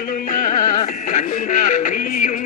நானுமா கண்ணா நீயும்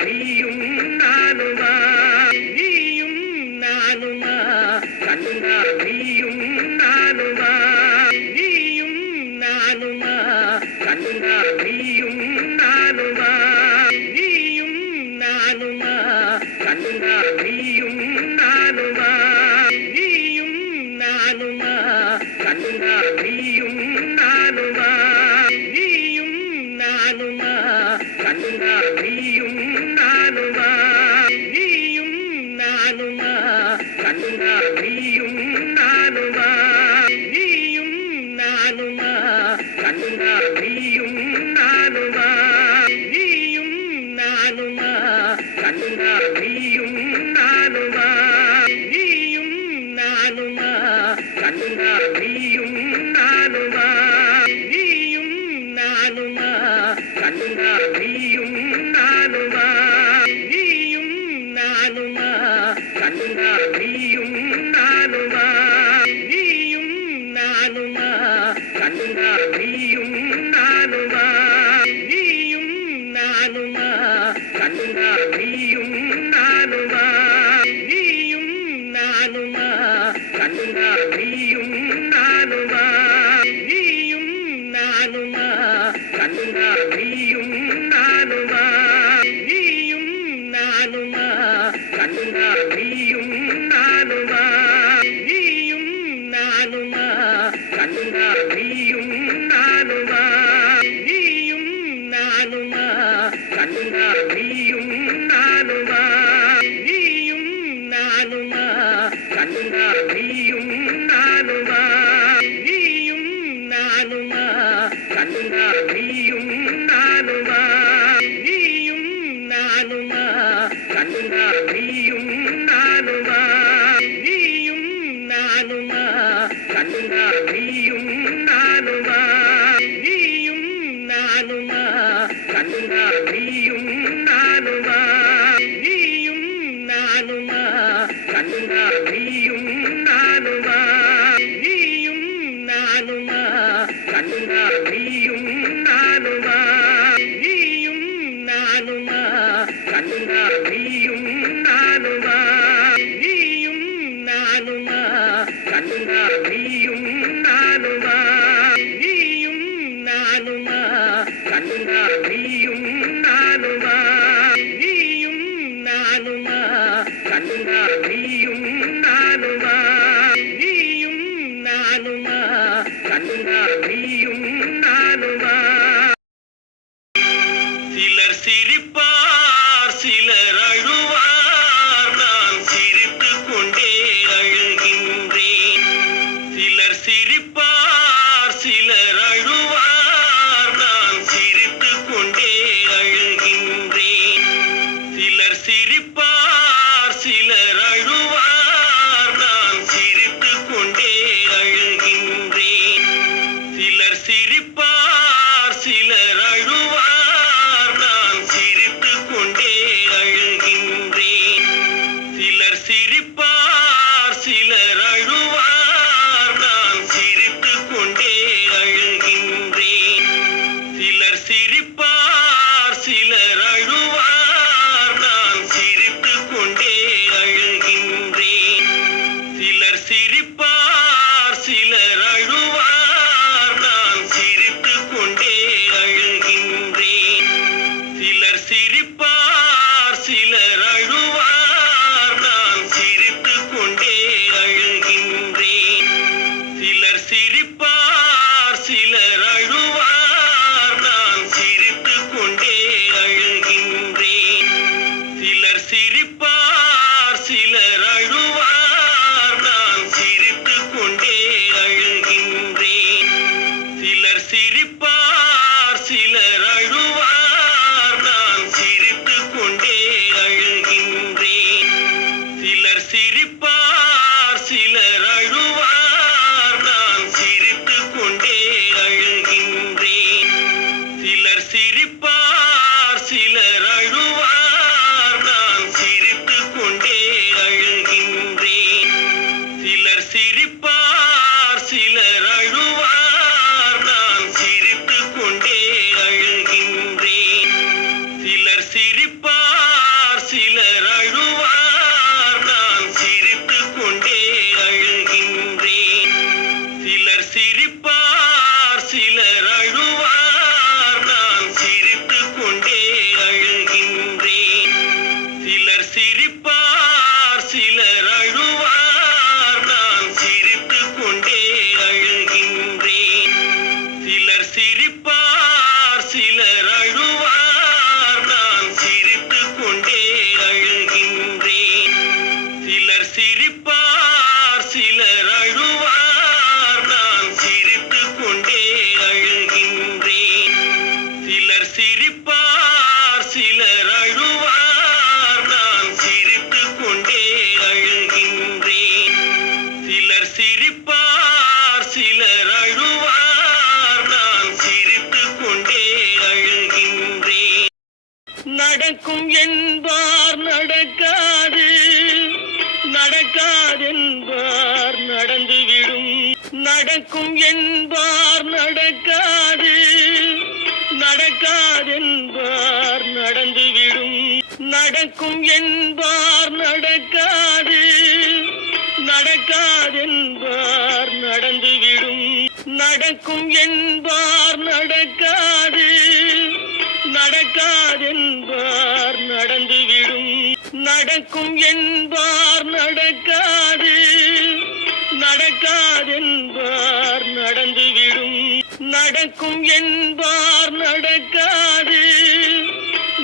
நீயும் நானுமா நீயும் நானுமா கண்ணா நீயும் நானுமா நீயும் நானுமா கண்ணா நீயும் நானுமா நீயும் நானுமா கண்ணா நீயும் நானுமா நீயும் நானுமா கண்ணா நீயும் நானுமா நீயும் நானுமா கண்ணா நீயும் செய்யும் நீயும் நானுமா நீயும் நானுமா கண்ணா நீயும் நானுமா நீயும் நானுமா கண்ணா நீயும் நானுமா நீயும் நானுமா கண்ணா நீயும் நானுமா நீயும் நானுமா கண்ணா நீயும் நானுமா நீயும் நானுமா கண்ணா நீயும் கண்ணுமா கண்ணா நீயும் சிரிப்பார் சிலர் அழுவார். நான் சிரித்து கொண்டே அழுகின்றேன். சிலர் சிரிப்பார் சிலர் அழுவார். நான் சிரித்து கொண்டே அழுகின்றேன். சிலர் சிரிப்பார் சிலர் அழுவார். நான் சிரித்து கொண்டே அழுகின்றேன். சிலர் சிரிப்பார் சிலர் அழுவார். சிரிப்பார் சிலர் அழுவார். நான் சிரித்து கொண்டே அழுகின்றேன். சிலர் சிரிப்பார் சிலர் அழுவார். நான் சிரித்து கொண்டே அழுகின்றேன். சிலர் சிரிப்பார் சிலர் அழுவார். நான் சிரித்து கொண்டே அழுகின்றேன். நடக்கும் என்பார் நடக்காது. நடக்காதென்பார் நடந்துவிடும். நடக்கும் என்பார் நடக்காது. நடக்காதென்பார் நடந்துவிடும். நடக்கும் என்பார் நடக்காது. நடக்காதென்பார் நடந்துவிடும். நடக்கும் என்பார் நடக்காது. நடக்காதென்பார் நடந்துவிடும். நடக்கும் என்பார் நடக்காது. நடக்காதென்பார் நடந்துவிடும் நடக்கும் என்பார் நடக்காது.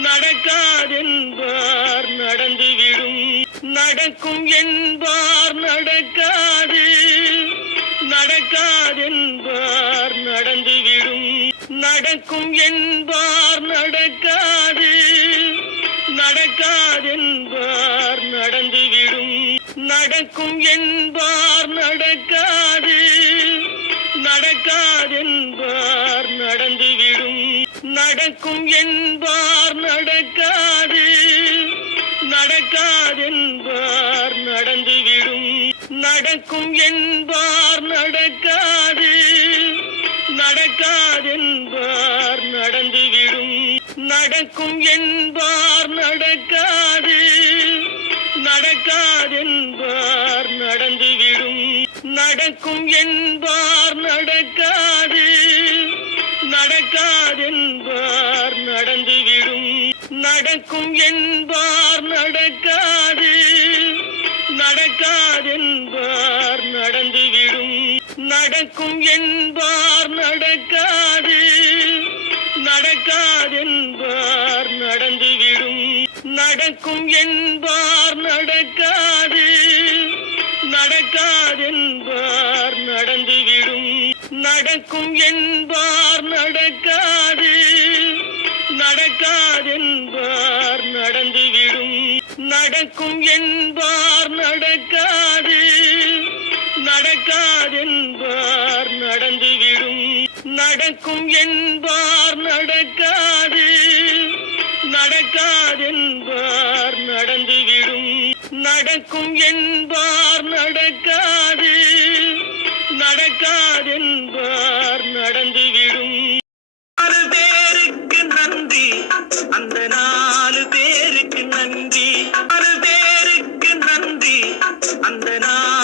நடக்காதென்பார் நடந்துவிடும் நடக்கும் என்பார் நடக்காது. நடக்காதென்பார் நடந்துவிடும் நடக்கும் என்பார் நடக்காது. நடக்காதென்பார் நடந்துவிடும். நடக்கும் என்பார் நடக்காது. நடக்காதென்பார் நடந்துவிடும். நடக்கும் என்பார் நடக்காது. நடக்காதென்பார் நடந்துவிடும். நடக்கும் என்பார் நடக்காது. நடக்காதென்பார் நடந்து நடக்கும் என்பார் நடக்காது. நடக்காதென்பார் நடந்துவிடும் நடக்கும் என்பார் நடக்காது. நடக்காதென்பார் நடந்துவிடும் நடக்கும் என்பார் நடக்காது. நடக்காதென்பார் நடந்துவிடும் நடக்கும் என்பார் நடக்காது. நடக்காதென்பார் நடந்துவிடும். நடக்கும் என்பார் நடக்காது. நடக்காதென்பார் நடந்துவிடும். நடக்கும் என்பார் நடக்காது. நடக்காதென்பார் நடந்துவிடும். நடக்கும் என்பார் நடக்காது. நடக்காதென்பார் நடந்துவிடும். நடக்கும் என்பார் என்பார் நடக்காது நடக்காதென்பார் நடந்துவிடும். நடக்கும் என்பார் நடக்காது நடக்காதென்பார் நடந்துவிடும். ஆறு பேருக்கு நன்றி அந்த நாலு பேருக்கு நன்றி. ஆறு பேருக்கு நன்றி அந்த நாள்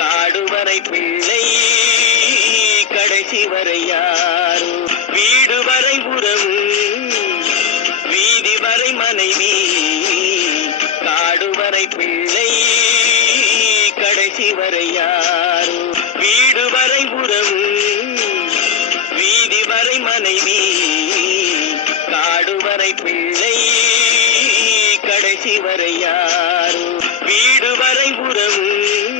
காடு வரை பிள்ளை கடைசி வரை யாரு? வீடு வரை உறவு வீதி வரை மனைவி. காடு வரை பிள்ளை கடைசி வரை யாரு? வீடு வரை உறவு வீதி வரை மனைவி. காடு வரை பிள்ளை கடைசி வரை யாரு? வீடு வரை உறவு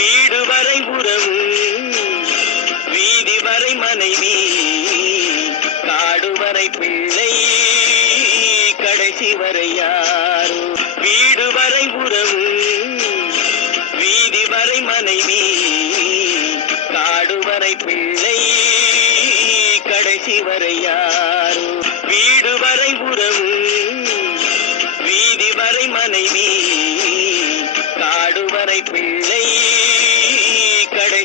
வீடு வரை உறவு வீதி வரை மனைவி காடு வரை பிள்ளை கடைசி வரை யாரு. வீடு வரை உறவு வீதி வரை மனைவி காடு வரை பிள்ளை கடைசி வரை யாரு. வீடு வரை உறவு வீதி வரை மனைவி காடு வரை பிள்ளை